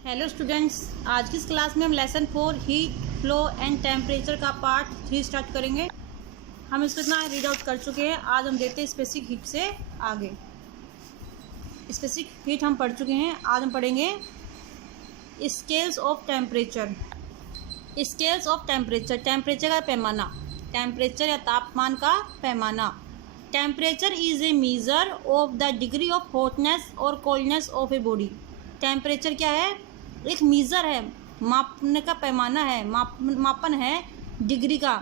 Hello students, आज की इस क्लास में हम lesson 4 heat flow and temperature का पार्ट 3 स्टार्ट करेंगे। हम इसको इतना रीड आउट कर चुके हैं। आज हम देखते हैं स्पेसिफिक हीट से आगे। स्पेसिफिक हीट हम पढ़ चुके हैं। आज हम पढ़ेंगे scales of temperature. Scales of temperature, temperature का पैमाना, टेम्परेचर या तापमान का पैमाना। Temperature is a measure of the degree of hotness और coldness of a body. Temperature क्या है? एक मीज़र है, मापने का पैमाना है, मापन है डिग्री का,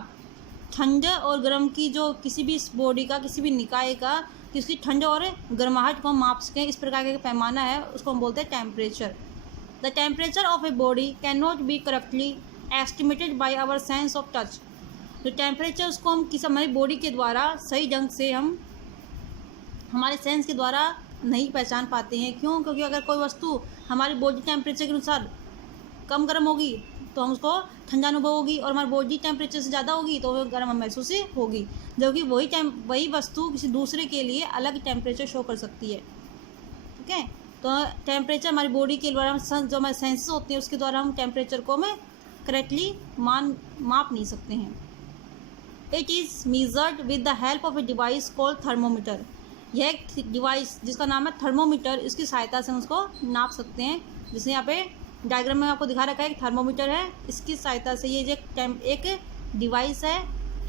ठंड और गर्म की, जो किसी भी बॉडी का, किसी भी निकाय का, कि उसकी ठंड और गर्माहट को हम माप सकें, इस प्रकार का पैमाना है, उसको हम बोलते हैं temperature. The temperature of a body can not be correctly estimated by our sense of touch. जो टेम्परेचर उसको हम किसी हमारी बॉडी के द्वारा सही ढंग से हम हमारे सेंस के द्वारा नहीं पहचान पाते हैं। क्यों? क्योंकि अगर कोई वस्तु हमारी बॉडी टेम्परेचर के अनुसार कम गर्म होगी तो हम उसको ठंडा अनुभव होगी, और हमारी बॉडी टेम्परेचर से ज़्यादा होगी तो वो गर्म महसूस होगी। जबकि वही वस्तु किसी दूसरे के लिए अलग टेम्परेचर शो कर सकती है। ठीक है, तो टेम्परेचर हमारी बॉडी के द्वारा जो हमारे सेंसेस होते हैं उसके द्वारा हम टेम्परेचर को हमें करेक्टली माप नहीं सकते हैं। It is measured with the help of a device called thermometer. यह एक डिवाइस जिसका नाम है थर्मोमीटर, इसकी सहायता से हम उसको नाप सकते हैं। जैसे यहाँ पे डायग्राम में आपको दिखा रखा है, एक थर्मोमीटर है, इसकी सहायता से ये एक डिवाइस है,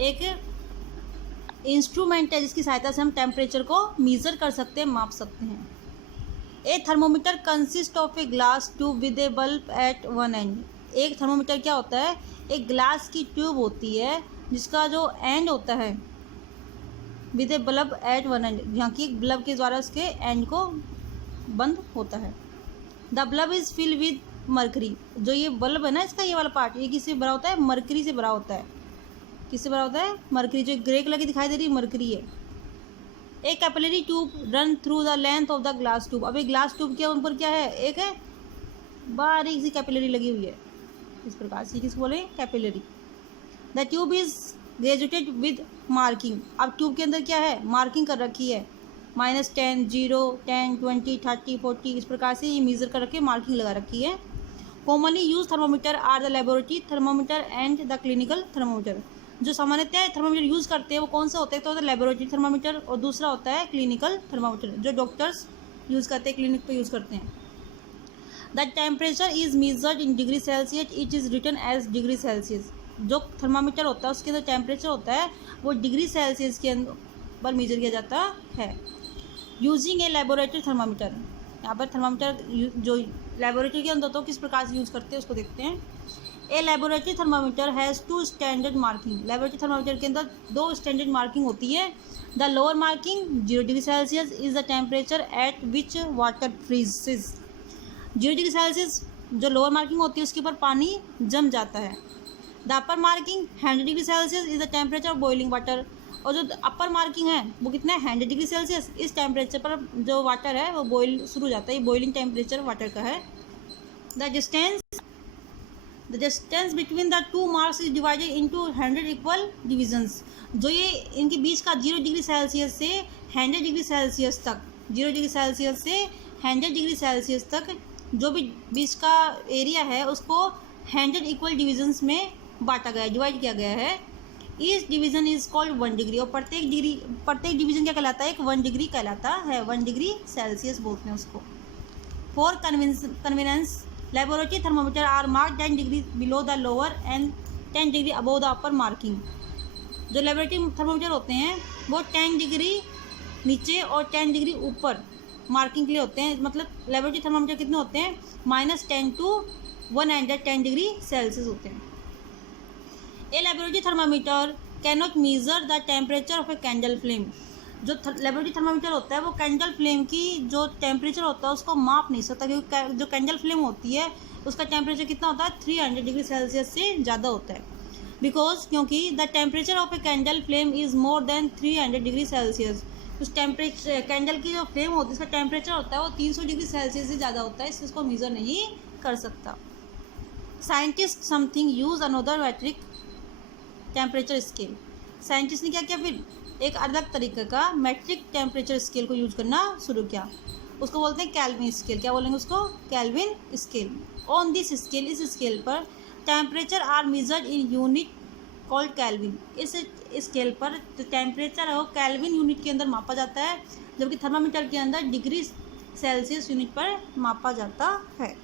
एक इंस्ट्रूमेंट है जिसकी सहायता से हम टेम्परेचर को मेज़र कर सकते हैं, माप सकते हैं। A thermometer consist of a glass tube with a bulb at one end. एक थर्मोमीटर क्या होता है? एक ग्लास की ट्यूब होती है जिसका जो एंड होता है with a bulb at one end, यहाँ की बल्ब के द्वारा उसके एंड को बंद होता है। The bulb is fill with mercury. जो ये बल्ब है ना, इसका ये वाला पार्ट, ये किससे भरा होता है? मरकरी से भरा होता है। किससे भरा होता है? मरकरी। जो ग्रे कलर की दिखाई दे रही है, मरकरी है। एक capillary tube run through the length of the glass tube. अब एक ग्लास ट्यूब के ऊपर क्या है? एक है बारीक सी कैपिलरी लगी हुई है, इस प्रकार से। किसको बोले? Capillary. The tube is graduated with marking. अब ट्यूब के अंदर क्या है? मार्किंग कर रखी है, -10, 0, 10, 20, 30, 40, इस प्रकार से ये मेज़र कर रखे, मार्किंग लगा रखी है। Commonly use thermometer are the laboratory thermometer and the clinical thermometer. जो सामान्यतः थर्मोमीटर यूज़ करते हैं वो कौन से होते हैं? तो लेबोरेटरी थर्मोमीटर, और दूसरा होता है क्लिनिकल थर्मोमीटर, जो डॉक्टर्स यूज़ करते हैं, क्लिनिक पर यूज़ करते हैं। The temperature is measured in degree Celsius, it is written as degree Celsius. जो थर्मामीटर होता है उसके अंदर टेम्परेचर होता है वो डिग्री सेल्सियस के अंदर मेजर किया जाता है। यूजिंग ए लेबोरेटरी थर्मामीटर, यहाँ पर थर्मामीटर जो लेबोरेटरी के अंदर तो किस प्रकार से यूज़ करते हैं उसको देखते हैं। A laboratory thermometer has 2 standard marking. Laboratory thermometer के अंदर 2 स्टैंडर्ड मार्किंग होती है। The lower marking 0 degree Celsius is the temperature at which water फ्रीजेज। 0 degree Celsius जो लोअर मार्किंग होती है उसके ऊपर पानी जम जाता है। The upper marking 100 degree Celsius is the temperature of boiling water. और जो अपर मार्किंग है वो कितना है? 100 डिग्री सेल्सियस। इस टेम्परेचर पर जो वाटर है वो बॉइल शुरू हो जाता है, ये बॉइलिंग टेम्परेचर वाटर का है। The distance between the 2 marks is divided into 100 equal divisions. जो ये इनके बीच का 0 डिग्री सेल्सियस से 100 डिग्री सेल्सियस तक, 0 डिग्री सेल्सियस से 100 डिग्री सेल्सियस तक जो भी बीच का एरिया है उसको 100 इक्वल डिविजन्स में बांटा गया है, डिवाइड किया गया है। Each division is called 1 degree. और प्रत्येक डिवीजन क्या कहलाता है? एक 1 डिग्री कहलाता है, 1 डिग्री सेल्सियस बोलते हैं उसको। For convenience laboratory thermometer are mark 10 degree below the lower end 10 degree above the upper marking. जो लेबोरेटरी थर्मोमीटर होते हैं वो 10 डिग्री नीचे और 10 डिग्री ऊपर मार्किंग के लिए होते हैं। मतलब लेबोरेटरी थर्मोमीटर कितने होते हैं? -10 to 110 डिग्री सेल्सियस होते हैं। A laboratory thermometer can not major the temperature of a candle flame. जो लेबोरेटरी थर्मामीटर होता है वो कैंडल फ्लेम की जो टेम्परेचर होता है उसको माप नहीं सकता, क्योंकि जो कैंडल फ्लेम होती है उसका टेम्परेचर कितना होता है? 300 डिग्री सेल्सियस से ज़्यादा होता है। क्योंकि the temperature of a candle flame is more than 300 degree Celsius. उस टेम्परेचर कैंडल की जो फ्लेम होती है उसका टेम्परेचर होता है वो 300 डिग्री सेल्सियस से ज़्यादा होता है, इसलिए उसको मेज़र नहीं कर सकता। Scientist something use another metric temperature scale. Scientist ने क्या किया? फिर एक अलग तरीके का मैट्रिक टेम्परेचर स्केल को यूज करना शुरू किया। उसको बोलते हैं केल्विन स्केल। क्या बोलेंगे उसको? Kelvin scale. On this scale, इस स्केल पर temperature are measured in unit called Kelvin. इस स्केल पर जो टेम्परेचर है वो केल्विन यूनिट के अंदर मापा जाता है, जबकि थर्मामीटर के अंदर डिग्री सेल्सियस यूनिट पर मापा जाता है।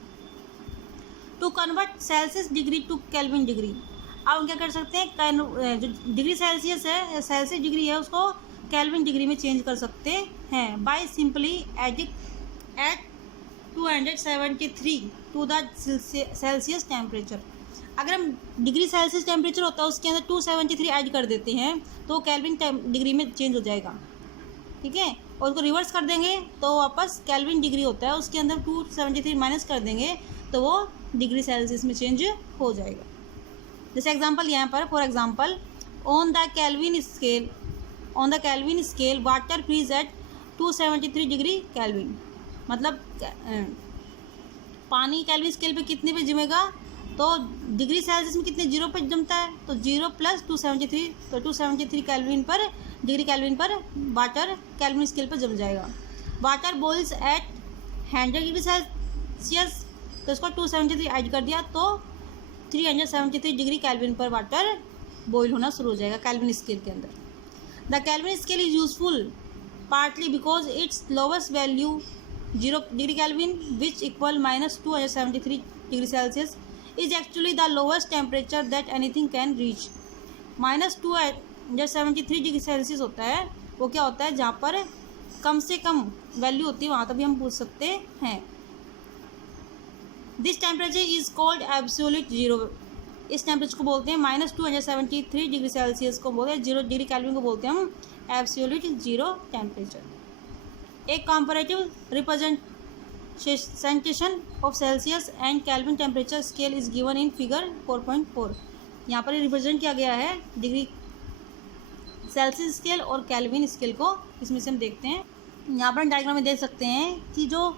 To convert Celsius degree to Kelvin degree, अब हम क्या कर सकते हैं, जो डिग्री सेल्सियस है, सेल्सियस डिग्री है, उसको केल्विन डिग्री में चेंज कर सकते हैं by simply adding at 273 to the Celsius temperature. अगर हम डिग्री सेल्सियस टेम्परेचर होता है उसके अंदर 273 ऐड कर देते हैं तो केल्विन डिग्री में चेंज हो जाएगा, ठीक है। और उसको रिवर्स कर देंगे तो वापस केल्विन डिग्री होता है, उसके अंदर 273 माइनस कर देंगे तो वो डिग्री सेल्सियस में चेंज हो जाएगा। जैसे एग्जांपल यहाँ पर, for example, on the Kelvin scale water freeze at 273 degree Kelvin. मतलब पानी केल्विन स्केल पे कितने पे जमेगा, तो डिग्री सेल्सियस में कितने, 0 पर जमता है, तो 0 प्लस 273, तो 273 केल्विन पर, डिग्री केल्विन पर वाटर केल्विन स्केल पर जम जाएगा। Water boils at 100 degree Celsius, तो इसको 273 ऐड कर दिया तो 373 डिग्री केल्विन पर वाटर बॉईल होना शुरू हो जाएगा केल्विन स्केल के अंदर। The Kelvin scale is useful partly because its lowest value 0 degree Kelvin which equal -273 degree Celsius is actually the lowest temperature that anything can reach। -273 degree Celsius होता है, वो क्या होता है, जहाँ पर कम से कम वैल्यू होती है वहाँ तक भी हम पूछ सकते हैं। This temperature is called absolute zero. इस टेम्परेचर को बोलते हैं -273 डिग्री सेल्सियस को बोलते हैं, 0 डिग्री केल्विन को बोलते हैं हम एब्सोल्यूट जीरो टेम्परेचर। एक comparative representation of Celsius and kelvin temperature scale is given in figure 4.4। यहाँ पर रिप्रेजेंट किया गया है डिग्री सेल्सियस स्केल और केल्विन स्केल को। इसमें से हम देखते हैं, यहाँ पर डायग्राम में देख सकते हैं कि जो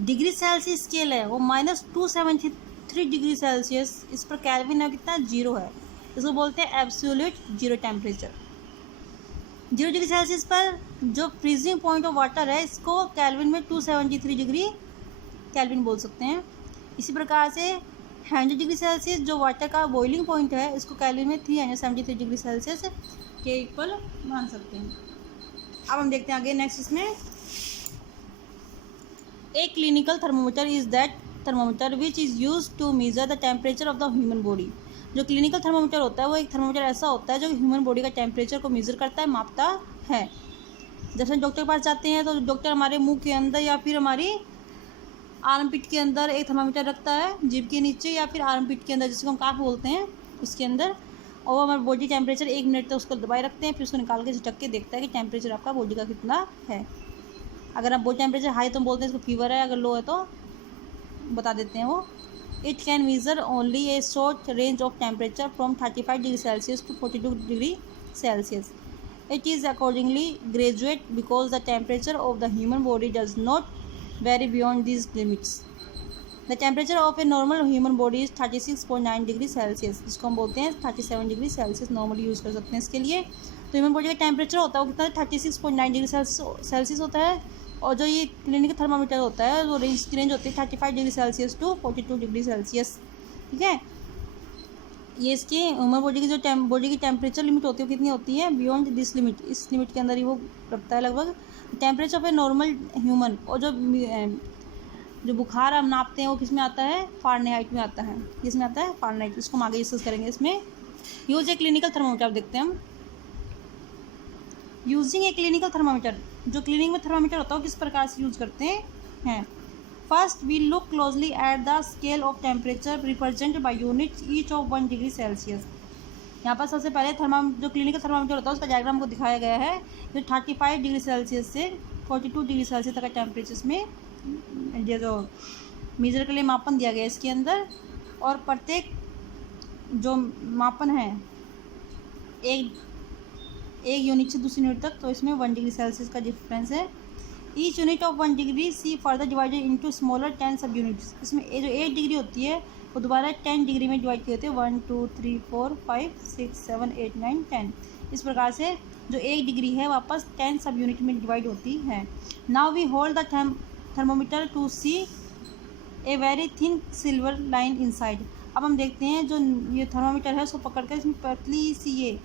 डिग्री सेल्सियस स्केल है वो -273 डिग्री सेल्सियस, इस पर केल्विन है कितना, 0 है, इसको बोलते हैं absolute zero temperature. 0 degree Celsius पर जो फ्रीजिंग पॉइंट ऑफ वाटर है इसको केल्विन में 273 डिग्री केल्विन बोल सकते हैं। इसी प्रकार से 100 डिग्री सेल्सियस जो वाटर का बॉइलिंग पॉइंट है इसको केल्विन में 373 डिग्री सेल्सियस के इक्वल मान सकते हैं। अब हम देखते हैं आगे नेक्स्ट, इसमें a clinical thermometer is that thermometer which is use to measure the temperature of the human body. जो क्लिनिकल थर्मोमीटर होता है वो एक थर्मोमीटर ऐसा होता है जो ह्यूमन बॉडी का टेम्परेचर को मेजर करता है, मापता है। जैसे डॉक्टर के पास जाते हैं तो डॉक्टर हमारे मुंह के अंदर या फिर हमारी आर्मपिट के अंदर एक थर्मामीटर रखता है, जीभ के नीचे या फिर आर्मपिट के अंदर जिसको हम काफ बोलते हैं उसके अंदर, और वो हमारा बॉडी टेम्परेचर 1 मिनट तक उसको दबाए रखते हैं, फिर उसको निकाल के झटक के देखता है कि टेम्परेचर आपका बॉडी का कितना है। अगर आप बॉडी टेम्परेचर हाई तो हम बोलते हैं इसको फीवर है, अगर लो है तो बता देते हैं वो। It can measure only a short range of temperature from 35 degree Celsius to 42 degree Celsius. It is accordingly graduate because the temperature of the human body does not vary beyond these limits. The temperature of a normal human body is 36.9 degree Celsius, जिसको हम बोलते हैं 37 degree Celsius normally use कर सकते हैं इसके लिए। तो ह्यूमन बॉडी का टेम्परेचर होता है वो कितना, 36.9 डिग्री सेल्सियस होता है, और जो ये क्लिनिकल थर्मामीटर होता है वो रेंज होती है 35 degree Celsius to 42 degree Celsius, ठीक है। ये इसकी ह्यूमन बॉडी की जो बॉडी की टेम्परेचर लिमिट होती है वो कितनी होती है, बियॉन्ड दिस लिमिट, इस लिमिट के अंदर ही वो रखता है लगभग। Temperature of a normal human, और जो बुखार हम नापते हैं वो किस में आता है, फ़ारेनहाइट में आता है। किसमें आता है, फ़ारेनहाइट। इसको हम आगे डिस्कस करेंगे। इसमें यूज ए क्लिनिकल थर्मामीटर आप देखते हैं हम। यूजिंग ए क्लिनिकल थर्मामीटर, जो क्लिनिक में थर्मामीटर होता है वो किस प्रकार से यूज़ करते हैं। First we look closely at the scale of temperature represented by unit each of 1 degree Celsius. यहाँ पर सबसे पहले जो क्लिनिकल थर्मामीटर होता है उसका डायग्राम को दिखाया गया है, जो 35 डिग्री सेल्सियस से 42 डिग्री सेल्सियस तक का टेम्परेचर में जो मेजर के लिए मापन दिया गया है इसके अंदर, और प्रत्येक जो मापन है एक यूनिट से दूसरी यूनिट तक, तो इसमें 1 डिग्री सेल्सियस का डिफरेंस है। Each unit of 1 degree C further divided into smaller 10 sub units. इसमें जो 8 डिग्री होती है वो दोबारा 10 डिग्री में डिवाइड किए होते हैं, 1 2 3 4 5 6 7 8 9 10। इस प्रकार से जो 1 डिग्री है वापस 10 सब यूनिट में डिवाइड होती है। Now we hold the thermometer to see a very thin silver line inside. अब हम देखते हैं जो ये थर्मोमीटर है उसको पकड़ कर इसमें पतली सी ये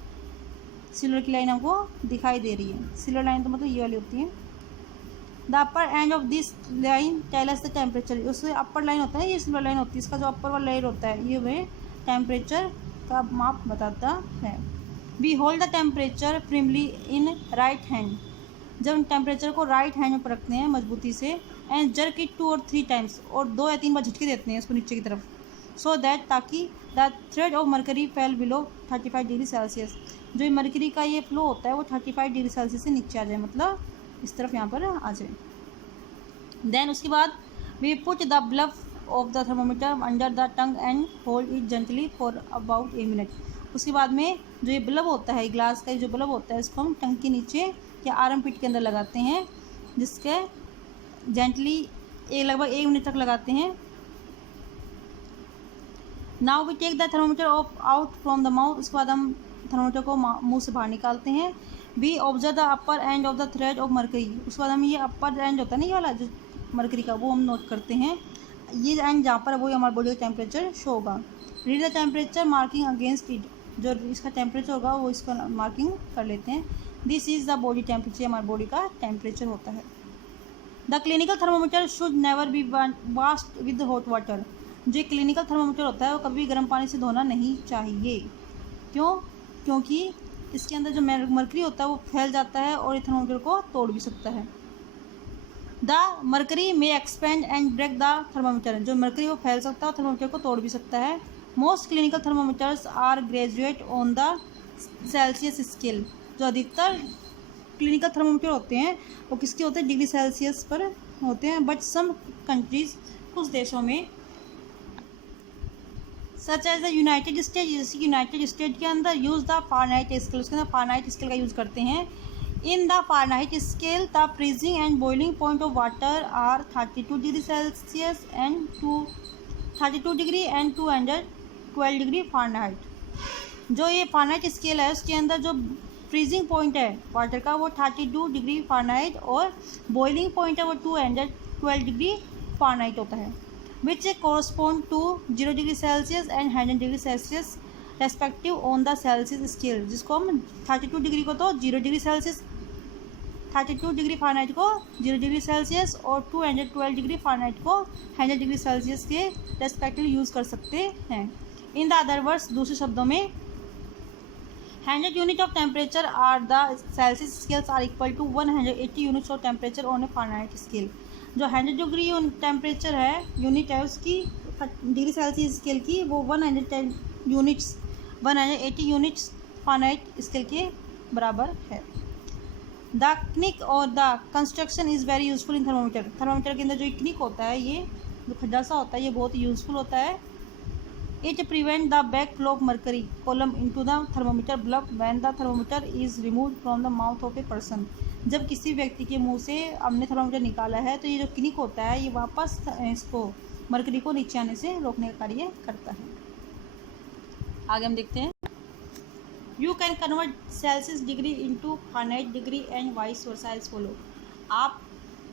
सिल्वर की लाइन हमको दिखाई दे रही है। सिल्वर लाइन तो मतलब ये वाली होती है। The upper end of this line tell us the temperature. उससे अपर लाइन होता है, ये सिल्वर लाइन होती है, इसका जो अपर वाला लेयर होता है ये हमें टेम्परेचर का माप बताता है। We hold the temperature firmly in right hand. जब हम टेम्परेचर को राइट हैंड में रखते हैं मजबूती से, and jerk it 2 or 3 times, और 2 या 3 बार झटके देते हैं इसको नीचे की तरफ, सो दैट ताकि the thread of mercury fail below 35 degree Celsius. जो मरकरी का ये फ्लो होता है वो 35 डिग्री सेल्सियस से नीचे आ जाए, मतलब इस तरफ यहाँ पर आ जाए। देन उसके बाद we put the bulb of the thermometer under the tongue and hold it gently for about a minute. उसके बाद में जो ये बल्ब होता है, ग्लास का जो बल्ब होता है, इसको हम टंग के नीचे या आर्म पिट के अंदर लगाते हैं, जिसके जेंटली लगभग 1 मिनट तक लगाते हैं। Now we take the thermometer off out from the mouth. उसके बाद हम थर्मोमीटर को मुंह से बाहर निकालते हैं। We observe the upper end of the thread of mercury. उसके बाद हम ये अपर एंड होता है ना ये वाला जो मरकरी का, वो हम नोट करते हैं। ये एंड जहाँ पर वो हमारे बॉडी का टेम्परेचर शो होगा। Read the temperature marking against it. जो इसका टेम्परेचर होगा वो इसका मार्किंग कर लेते हैं। This is the body temperature, हमारे बॉडी का टेम्परेचर होता है। The clinical thermometer should never be washed with hot water. जो क्लिनिकल थर्मोमीटर होता है वो कभी गर्म पानी से धोना नहीं चाहिए। क्यों? क्योंकि इसके अंदर जो मरकरी होता है वो फैल जाता है और ये थर्मोमीटर को तोड़ भी सकता है। The mercury may expand and break the thermometer. जो मरकरी वो फैल सकता है और थर्मोमीटर को तोड़ भी सकता है। Most clinical thermometers are graduate on the Celsius scale. जो अधिकतर क्लिनिकल थर्मोमीटर होते हैं वो किसके होते हैं? डिग्री सेल्सियस पर होते हैं। बट सम कंट्रीज, कुछ देशों में, such as the United State, जैसे कि यूनाइटेड स्टेट के अंदर यूज़ द फारेनहाइट स्केल, उसके अंदर फारेनहाइट स्केल का यूज़ करते हैं। In the Fahrenheit scale the freezing and boiling point of water are 32 degree Celsius and 32 degree and 212 degree Fahrenheit. जो ये फारेनहाइट स्केल है उसके अंदर जो फ्रीजिंग पॉइंट है वाटर का वो 32 डिग्री फारेनहाइट और बॉइलिंग पॉइंट है वो 212 डिग्री फारेनहाइट होता है, which correspond to 0 degree Celsius and 100 degree Celsius respective on the Celsius scale. जिसको हम 32 डिग्री को तो 0 डिग्री सेल्सियस, 32 डिग्री फारेनहाइट को 0 डिग्री सेल्सियस और 212 डिग्री फारेनहाइट को 100 डिग्री सेल्सियस के रेस्पेक्टिव यूज़ कर सकते हैं। इन द अदर वर्ड्स, दूसरे शब्दों में, 100 unit of temperature are the Celsius scales are equal to 180 units of temperature on a Fahrenheit scale. जो 100 डिग्री टेम्परेचर है, यूनिट है उसकी डिग्री सेल्सियस स्केल की, वो 180 यूनिट्स फारेनहाइट स्केल के बराबर है। द क्निक और the construction is very useful in thermometer. Thermometer के अंदर जो क्निक होता है, ये जो खड्डा सा होता है, ये बहुत यूजफुल होता है। It prevent the back flow of mercury column into the thermometer bulb when the thermometer is removed from the mouth of a person. जब किसी व्यक्ति के मुंह से हमने थर्मोमीटर निकाला है तो ये जो क्निक होता है ये वापस इसको मरकरी को नीचे आने से रोकने का कार्य करता है। आगे हम देखते हैं। You can convert Celsius degree into Fahrenheit degree and vice versa as follow. आप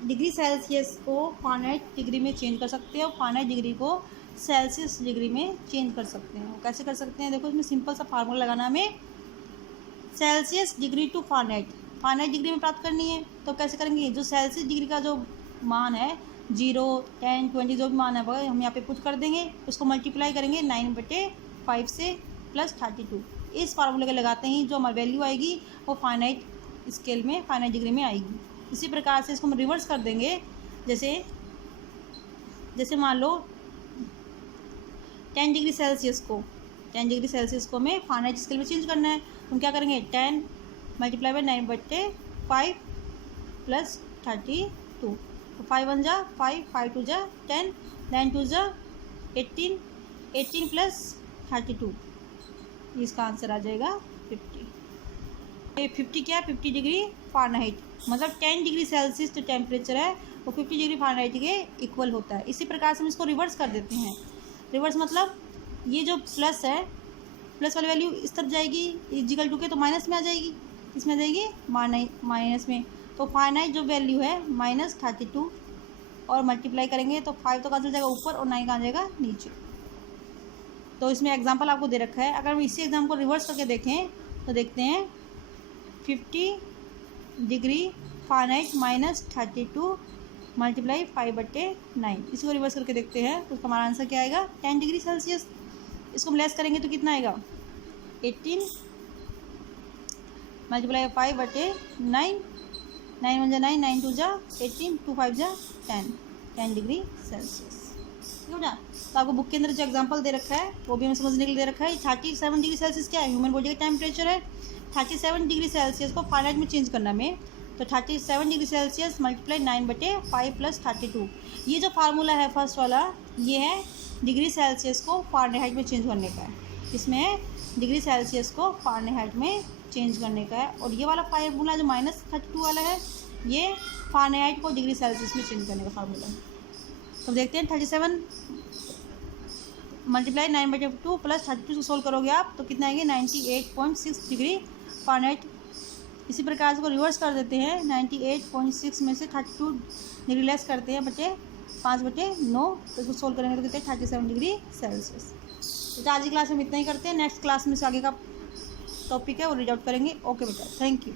डिग्री सेल्सियस को फारेनहाइट डिग्री में चेंज कर सकते हैं और फारेनहाइट डिग्री को सेल्सियस डिग्री में चेंज कर सकते हैं। वो कैसे कर सकते हैं? देखो, इसमें सिंपल सा फार्मूला लगाना हमें। Celsius degree to Fahrenheit degree में प्राप्त करनी है तो कैसे करेंगे? जो सेल्सियस डिग्री का जो मान है 0, 10, 20 जो भी मान है वह हम यहाँ पे पुट कर देंगे। उसको मल्टीप्लाई करेंगे 9/5 से प्लस 32। इस फार्मूले के लगाते ही जो हमारी वैल्यू आएगी वो फारेनहाइट स्केल में, फारेनहाइट डिग्री में आएगी। इसी प्रकार से इसको हम रिवर्स कर देंगे। जैसे मान लो 10 डिग्री सेल्सियस को हमें फारेनहाइट स्केल में चेंज करना है। हम क्या करेंगे? 10 मल्टीप्लाई बाई 9/5 प्लस 32। तो 5 1 जा 5, 5 2 जा 10, 9 2 जा 18, 18 प्लस 32, इसका आंसर आ जाएगा 50। ये 50 क्या है? 50 डिग्री फारेनहाइट, मतलब 10 डिग्री सेल्सियस जो टेम्परेचर है वो 50 डिग्री फारेनहाइट के इक्वल होता है। इसी प्रकार से हम इसको रिवर्स कर देते हैं। रिवर्स मतलब ये जो प्लस है, प्लस वाली वैल्यू इस तरफ जाएगी, इक्वल टू के तो माइनस में आ जाएगी। किसमें आ जाएगी? माइनस में। तो फारेनहाइट जो वैल्यू है -32 और मल्टीप्लाई करेंगे तो 5 तो कहाँ चल जाएगा ऊपर और 9 कहाँ जाएगा नीचे। तो इसमें एग्जांपल आपको दे रखा है। अगर हम इसी एग्जाम को रिवर्स करके देखें तो देखते हैं 50 डिग्री फ़ारेनहाइट माइनस 32 मल्टीप्लाई 5/9। इसको रिवर्स करके देखते हैं तो हमारा आंसर क्या आएगा 10 डिग्री सेल्सियस। इसको हम लेस करेंगे तो कितना आएगा 18 मल्टीप्लाई 5/9, 9 1 जा 9, 9 2 जा 18, 2 5 जा 10 डिग्री सेल्सियस। ठीक है ना। तो आपको बुक के अंदर जो एग्जांपल दे रखा है वो भी हमें समझने के लिए दे रखा है। 37 डिग्री सेल्सियस क्या है, ह्यूमन बॉडी का टेम्परेचर है। 37 डिग्री सेल्सियस को फ़ारेनहाइट में चेंज करना में, तो 37 डिग्री सेल्सियस मल्टीप्लाई 9/5 + 32। ये जो फार्मूला है फर्स्ट वाला, ये है डिग्री सेल्सियस को फ़ारेनहाइट में चेंज करने का है। इसमें डिग्री सेल्सियस को फ़ारेनहाइट में चेंज करने का है। और ये वाला फार्मूला जो -32 वाला है, ये फ़ारेनहाइट को डिग्री सेल्सियस में चेंज करने का फार्मूला है। तो देखते हैं 37 मल्टीप्लाई 9/2 + 32 को सोल्व करोगे आप तो कितना आएंगे 98.6 डिग्री फ़ारेनहाइट। इसी प्रकार से इसको रिवर्स कर देते हैं। 98.6 में से 32 डिग्री लेस करते हैं 5/9, तो इसको सोल्व करेंगे तो कितने 37 डिग्री सेल्सियस। तो आज की क्लास में इतना ही करते हैं। नेक्स्ट क्लास में से आगे का टॉपिक है वो रीड आउट करेंगे। ओके बेटा, थैंक यू।